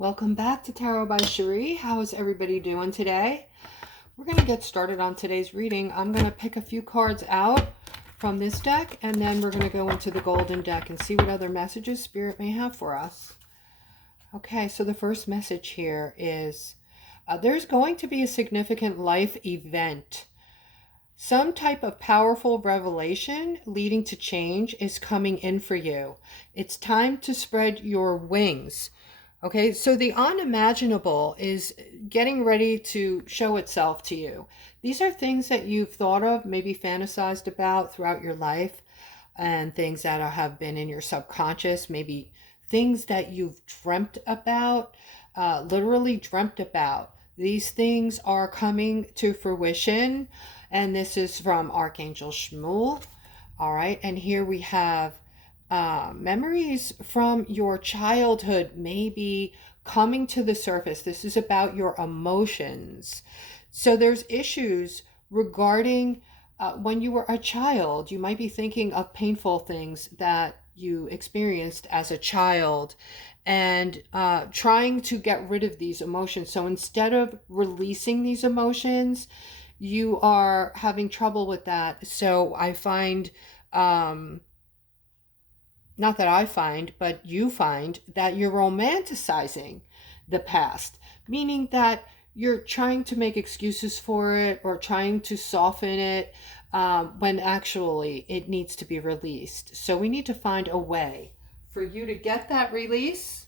Welcome back to Tarot by Cherie. How is everybody doing today? We're going to get started on today's reading. I'm going to pick a few cards out from this deck, and then we're going to go into the golden deck and see what other messages Spirit may have for us. Okay, so the first message here is there's going to be a significant life event. Some type of powerful revelation leading to change is coming in for you. It's time to spread your wings. Okay, so the unimaginable is getting ready to show itself to you. These are things that you've thought of, maybe fantasized about throughout your life, and things that have been in your subconscious, maybe things that you've dreamt about, literally dreamt about. These things are coming to fruition, and this is from Archangel Shmuel. All right, and here we have memories from your childhood may be coming to the surface. This is about your emotions. So there's issues regarding when you were a child. You might be thinking of painful things that you experienced as a child and trying to get rid of these emotions. So instead of releasing these emotions, you are having trouble with that. So I find not that I find, but you find that you're romanticizing the past, meaning that you're trying to make excuses for it or trying to soften it when actually it needs to be released. So we need to find a way for you to get that release.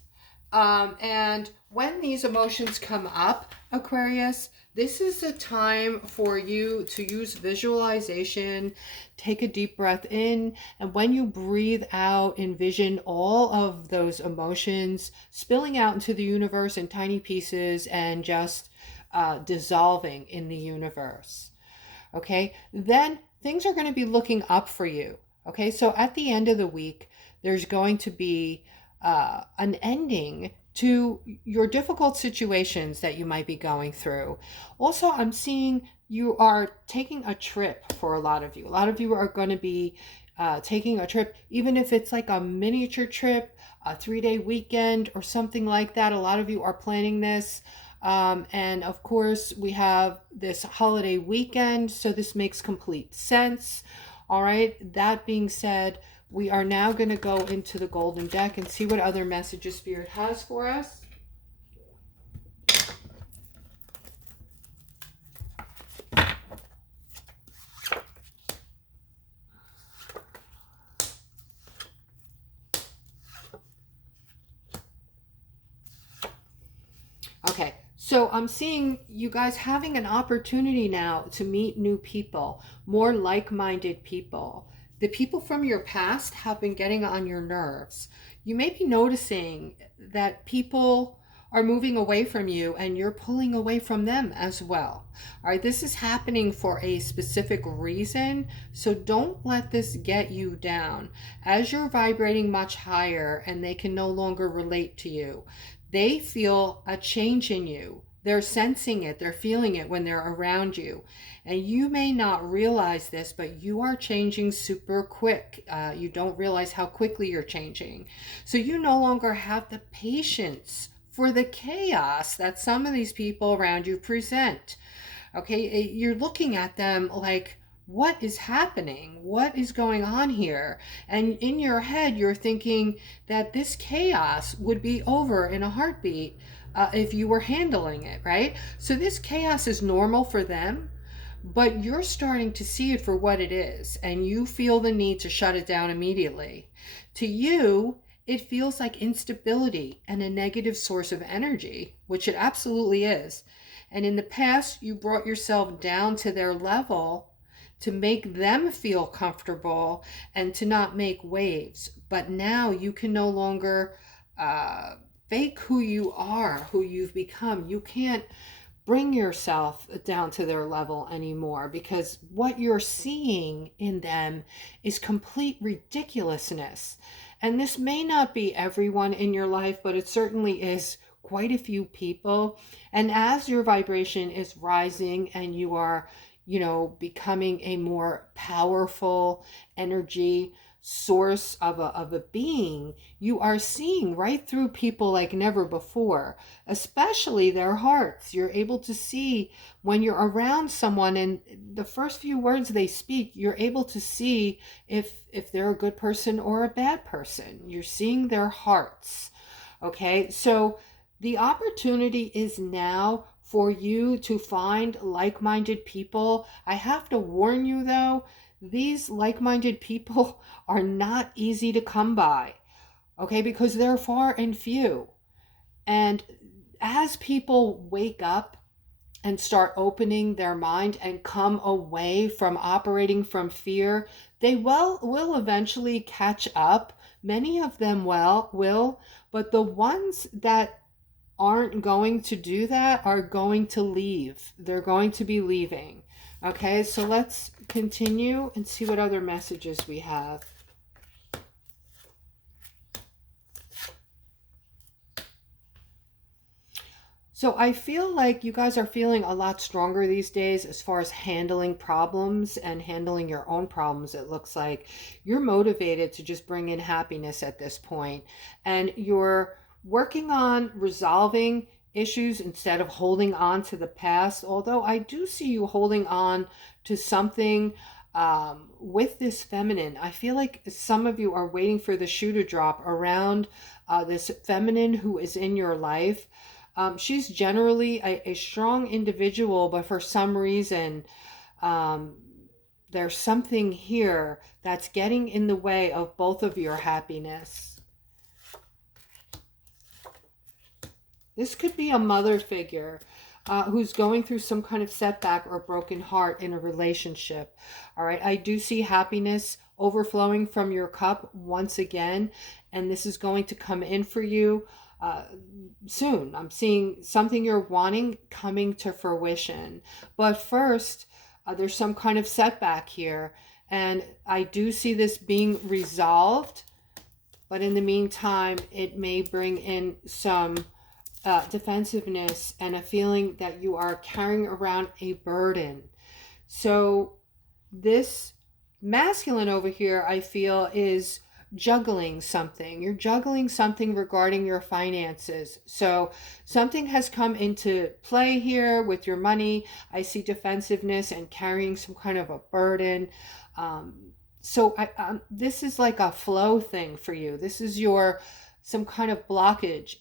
And when these emotions come up, Aquarius, this is a time for you to use visualization. Take a deep breath in, and when you breathe out, envision all of those emotions spilling out into the universe in tiny pieces and just dissolving in the universe. Okay, then things are going to be looking up for you. Okay, so at the end of the week, there's going to be an ending to your difficult situations that you might be going through. Also, I'm seeing you are taking a trip for a lot of you. A lot of you are going to be taking a trip, even if it's like a miniature trip, a 3-day weekend or something like that. A lot of you are planning this. And of course, we have this holiday weekend, so this makes complete sense. All right, that being said, we are now going to go into the golden deck and see what other messages Spirit has for us. Okay, so I'm seeing you guys having an opportunity now to meet new people, more like-minded people. The people from your past have been getting on your nerves. You may be noticing that people are moving away from you and you're pulling away from them as well. All right, this is happening for a specific reason, so don't let this get you down. As you're vibrating much higher and they can no longer relate to you, they feel a change in you. They're sensing it, they're feeling it when they're around you. And you may not realize this, but you are changing super quick. You don't realize how quickly you're changing. So you no longer have the patience for the chaos that some of these people around you present. Okay, you're looking at them like, what is happening? What is going on here? And in your head, you're thinking that this chaos would be over in a heartbeat if you were handling it, right? So this chaos is normal for them, but you're starting to see it for what it is, and you feel the need to shut it down immediately. To you, it feels like instability and a negative source of energy, which it absolutely is. And in the past, you brought yourself down to their level to make them feel comfortable and to not make waves. But now you can no longer fake who you are, who you've become. You can't bring yourself down to their level anymore, because what you're seeing in them is complete ridiculousness. And this may not be everyone in your life, but it certainly is quite a few people. And as your vibration is rising and you are, becoming a more powerful energy, source of a being, you are seeing right through people like never before, especially their hearts. You're able to see when you're around someone and the first few words they speak, you're able to see if they're a good person or a bad person. You're seeing their hearts. Okay, so the opportunity is now for you to find like-minded people. I have to warn you though, these like-minded people are not easy to come by, okay, because they're far and few. And as people wake up and start opening their mind and come away from operating from fear, they will eventually catch up. Many of them will, but the ones that aren't going to do that are going to leave. They're going to be leaving. Okay, so let's continue and see what other messages we have. So I feel like you guys are feeling a lot stronger these days as far as handling problems and handling your own problems. It looks like you're motivated to just bring in happiness at this point, and you're working on resolving issues instead of holding on to the past. Although I do see you holding on to something with this feminine. I feel like some of you are waiting for the shoe to drop around this feminine who is in your life. She's generally a strong individual, but for some reason, um, there's something here that's getting in the way of both of your happiness. This could be a mother figure who's going through some kind of setback or broken heart in a relationship. All right, I do see happiness overflowing from your cup once again, and this is going to come in for you soon. I'm seeing something you're wanting coming to fruition. But first, there's some kind of setback here. And I do see this being resolved. But in the meantime, it may bring in some defensiveness and a feeling that you are carrying around a burden. So this masculine over here, I feel, is juggling something. You're juggling something regarding your finances. So something has come into play here with your money. I see defensiveness and carrying some kind of a burden. So this is like a flow thing for you. This is some kind of blockage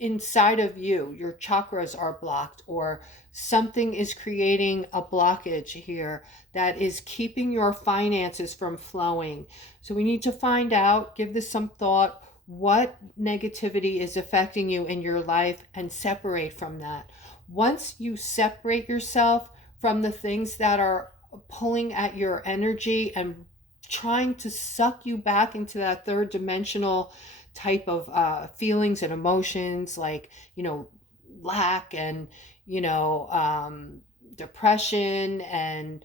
inside of you. Your chakras are blocked, or something is creating a blockage here that is keeping your finances from flowing. So we need to find out, give this some thought, what negativity is affecting you in your life, and separate from that. Once you separate yourself from the things that are pulling at your energy and trying to suck you back into that third dimensional type of feelings and emotions, like, lack and, depression and,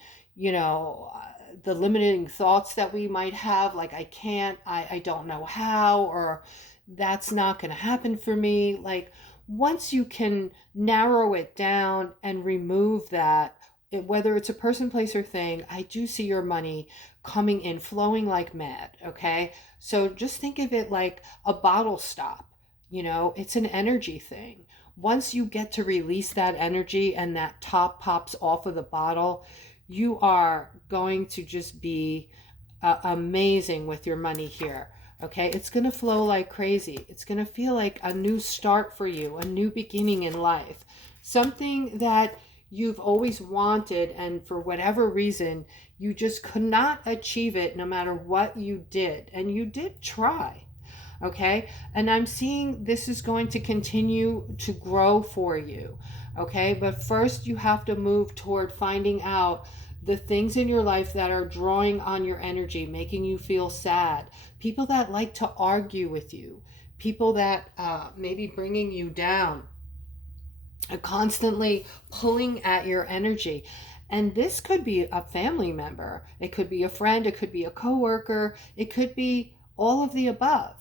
the limiting thoughts that we might have, like, I don't know how, or that's not going to happen for me. Like, once you can narrow it down and remove that, whether it's a person, place, or thing, I do see your money coming in, flowing like mad, okay? So just think of it like a bottle stop, it's an energy thing. Once you get to release that energy and that top pops off of the bottle, you are going to just be amazing with your money here, okay? It's going to flow like crazy. It's going to feel like a new start for you, a new beginning in life, something that you've always wanted, and for whatever reason, you just could not achieve it no matter what you did. And you did try, okay? And I'm seeing this is going to continue to grow for you, okay? But first, you have to move toward finding out the things in your life that are drawing on your energy, making you feel sad, people that like to argue with you, people that maybe bringing you down, constantly pulling at your energy. And this could be a family member, it could be a friend, it could be a coworker, it could be all of the above,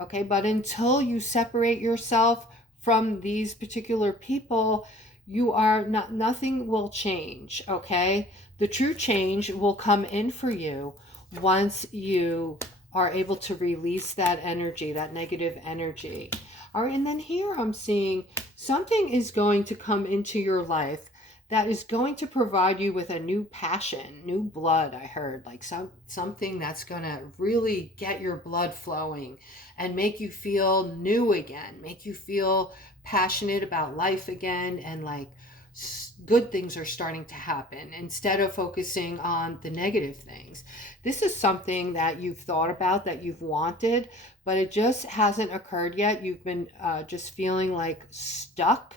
okay? But until you separate yourself from these particular people, you are not, nothing will change, okay? The true change will come in for you once you are able to release that energy, that negative energy. All right, and then here I'm seeing something is going to come into your life that is going to provide you with a new passion, new blood. I heard like something that's going to really get your blood flowing and make you feel new again, make you feel passionate about life again, and like good things are starting to happen instead of focusing on the negative things. This is something that you've thought about, that you've wanted, but it just hasn't occurred yet. You've been just feeling like stuck.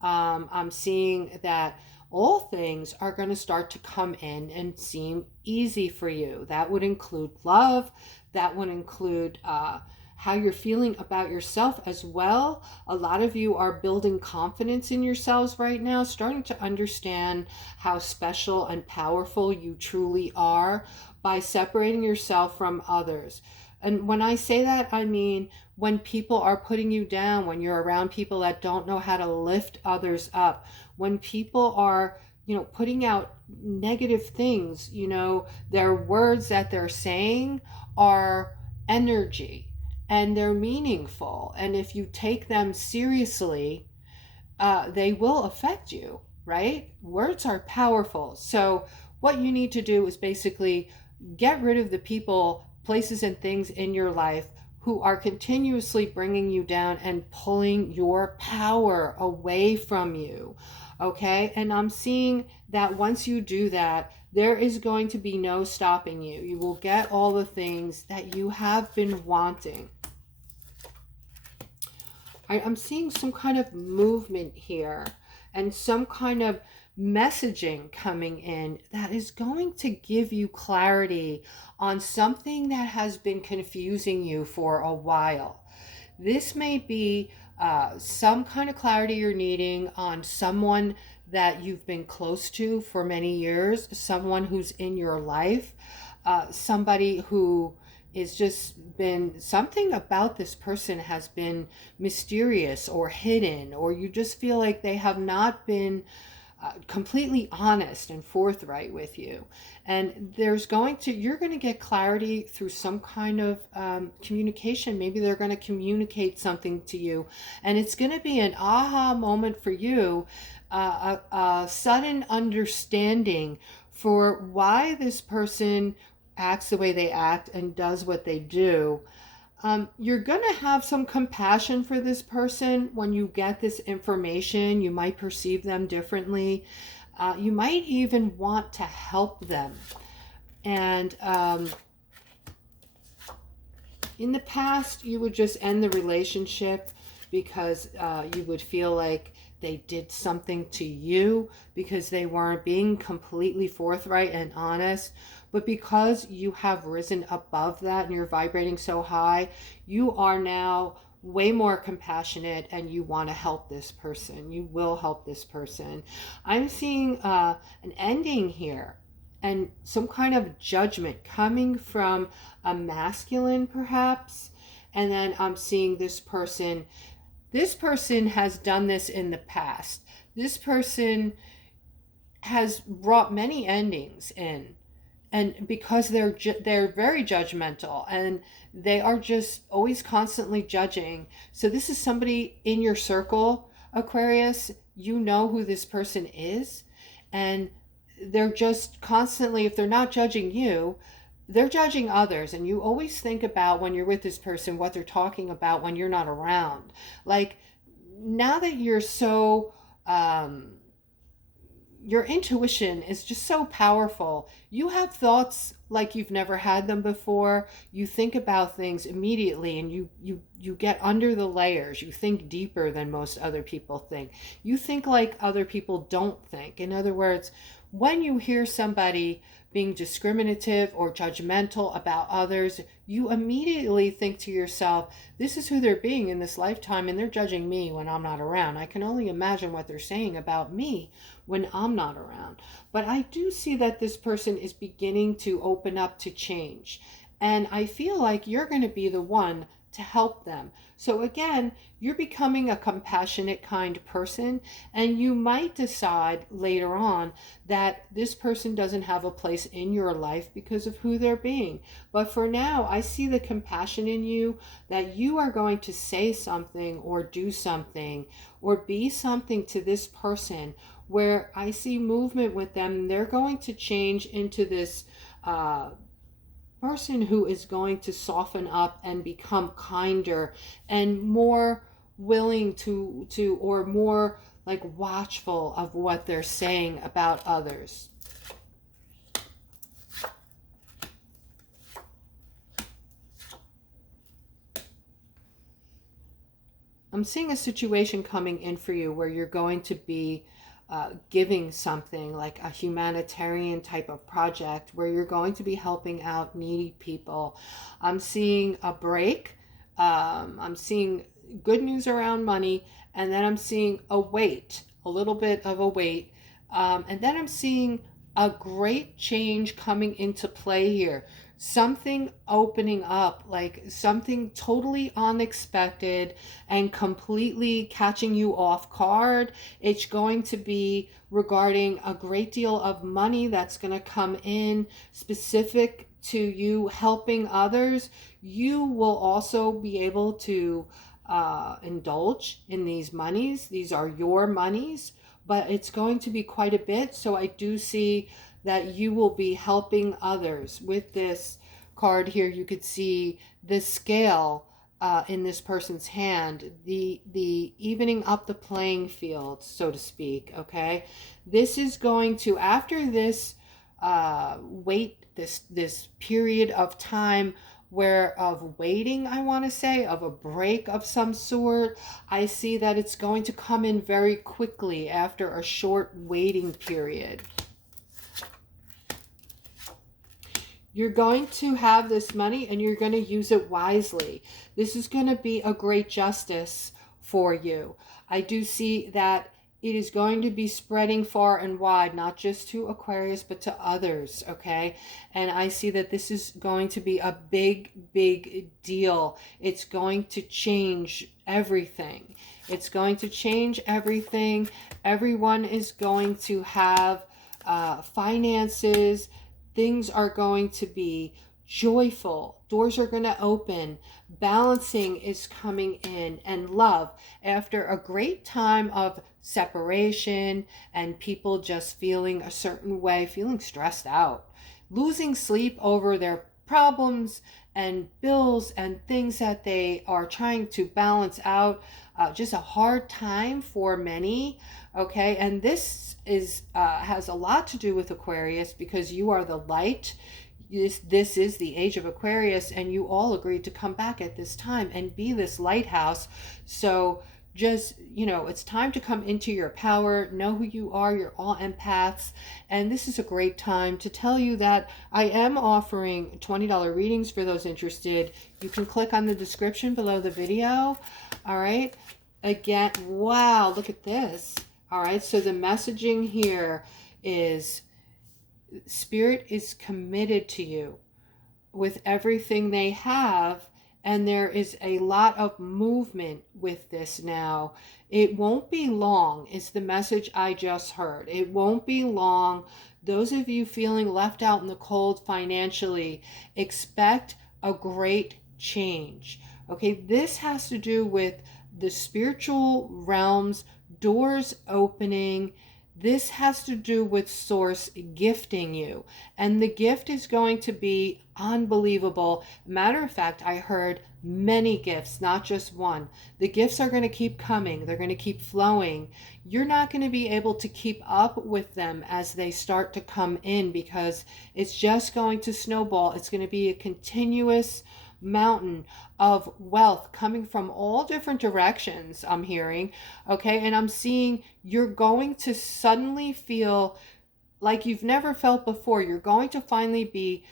I'm seeing that all things are going to start to come in and seem easy for you. That would include love. That would include how you're feeling about yourself as well. A lot of you are building confidence in yourselves right now, starting to understand how special and powerful you truly are by separating yourself from others. And when I say that, I mean when people are putting you down, when you're around people that don't know how to lift others up, when people are, putting out negative things, their words that they're saying are energy and they're meaningful. And if you take them seriously, they will affect you, right? Words are powerful. So what you need to do is basically get rid of the people, places, and things in your life who are continuously bringing you down and pulling your power away from you. Okay? And I'm seeing that once you do that, there is going to be no stopping you. You will get all the things that you have been wanting. I'm seeing some kind of movement here and some kind of messaging coming in that is going to give you clarity on something that has been confusing you for a while. This may be some kind of clarity you're needing on someone that you've been close to for many years, someone who's in your life, somebody who is just been, something about this person has been mysterious or hidden, or you just feel like they have not been completely honest and forthright with you. And you're going to get clarity through some kind of communication. Maybe they're going to communicate something to you, and it's going to be an aha moment for you, a sudden understanding for why this person acts the way they act and does what they do. You're going to have some compassion for this person when you get this information. You might perceive them differently. You might even want to help them. And in the past, you would just end the relationship because you would feel like they did something to you because they weren't being completely forthright and honest. But because you have risen above that and you're vibrating so high, you are now way more compassionate and you want to help this person. You will help this person. I'm seeing an ending here and some kind of judgment coming from a masculine perhaps. And then I'm seeing this person. This person has done this in the past. This person has brought many endings in. And because they're very judgmental and they are just always constantly judging. So this is somebody in your circle, Aquarius. You know who this person is. And they're just constantly, if they're not judging you, they're judging others. And you always think about when you're with this person, what they're talking about when you're not around. Like now that you're so... your intuition is just so powerful. You have thoughts like you've never had them before. You think about things immediately and you get under the layers. You think deeper than most other people think. You think like other people don't think. In other words, when you hear somebody being discriminative or judgmental about others, you immediately think to yourself, this is who they're being in this lifetime and they're judging me when I'm not around. I can only imagine what they're saying about me when I'm not around. But I do see that this person is beginning to open up to change. And I feel like you're going to be the one to help them. So again, you're becoming a compassionate, kind person, and you might decide later on that this person doesn't have a place in your life because of who they're being. But for now, I see the compassion in you, that you are going to say something or do something or be something to this person where I see movement with them. They're going to change into this person who is going to soften up and become kinder and more willing to or more like watchful of what they're saying about others. I'm seeing a situation coming in for you where you're going to be giving something like a humanitarian type of project where you're going to be helping out needy people. I'm seeing a break. I'm seeing good news around money. And then I'm seeing a wait, a little bit of a wait. And then I'm seeing a great change coming into play here. Something opening up, like something totally unexpected and completely catching you off guard. It's going to be regarding a great deal of money that's going to come in specific to you helping others. You will also be able to indulge in these monies. These are your monies, but it's going to be quite a bit. So I do see that you will be helping others. With this card here, you could see the scale in this person's hand, the evening up the playing field, so to speak. Okay, this is going to, after this wait, this period of time where of waiting, I want to say, of a break of some sort, I see that it's going to come in very quickly after a short waiting period. You're going to have this money and you're going to use it wisely. This is going to be a great justice for you. I do see that it is going to be spreading far and wide, not just to Aquarius, but to others, okay? And I see that this is going to be a big, big deal. It's going to change everything. It's going to change everything. Everyone is going to have finances. Things are going to be joyful. Doors are going to open. Balancing is coming in, and love. After a great time of separation and people just feeling a certain way, feeling stressed out, losing sleep over their problems and bills and things that they are trying to balance out, just a hard time for many. Okay, and this is has a lot to do with Aquarius because you are the light. This is the age of Aquarius, and you all agreed to come back at this time and be this lighthouse. So just, it's time to come into your power, know who you are. You're all empaths, and this is a great time to tell you that I am offering $20 readings for those interested. You can click on the description below the video. All right, again, wow, look at this. All right, so the messaging here is Spirit is committed to you with everything they have, and there is a lot of movement with this now. It won't be long, is the message I just heard. It won't be long. Those of you feeling left out in the cold financially, expect a great change. Okay, this has to do with the spiritual realms, doors opening. This has to do with Source gifting you. And the gift is going to be unbelievable. Matter of fact, I heard many gifts, not just one. The gifts are going to keep coming. They're going to keep flowing. You're not going to be able to keep up with them as they start to come in because it's just going to snowball. It's going to be a continuous mountain of wealth coming from all different directions, I'm hearing. Okay, and I'm seeing you're going to suddenly feel like you've never felt before. You're going to finally be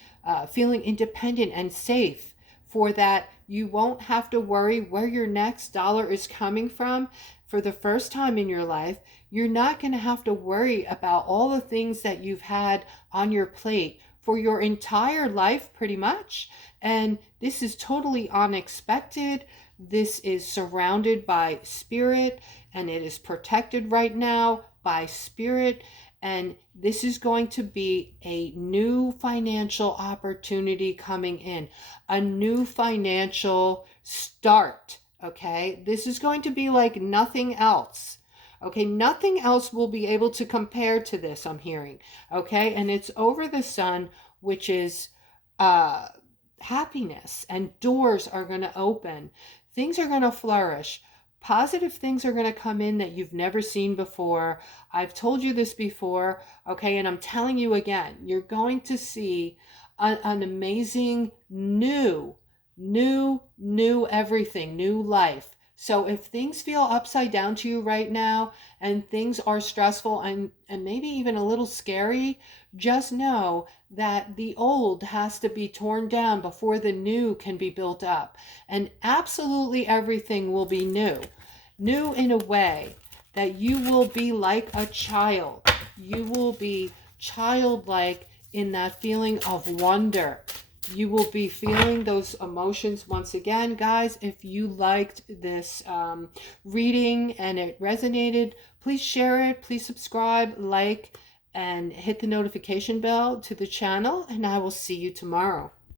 feeling independent and safe. For that, you won't have to worry where your next dollar is coming from. For the first time in your life, you're not going to have to worry about all the things that you've had on your plate for your entire life pretty much. And this is totally unexpected. This is surrounded by spirit, and it is protected right now by spirit. And this is going to be a new financial opportunity coming in, a new financial start. Okay, this is going to be like nothing else. Okay, nothing else will be able to compare to this, I'm hearing. Okay, and it's over the sun, which is happiness, and doors are going to open. Things are going to flourish. Positive things are going to come in that you've never seen before. I've told you this before, okay, and I'm telling you again, you're going to see an amazing new everything, new life. So if things feel upside down to you right now, and things are stressful and maybe even a little scary, just know that the old has to be torn down before the new can be built up. And absolutely everything will be new. New in a way that you will be like a child. You will be childlike in that feeling of wonder. You will be feeling those emotions once again. Guys, if you liked this reading and it resonated, please share it. Please subscribe, like, and hit the notification bell to the channel. And I will see you tomorrow.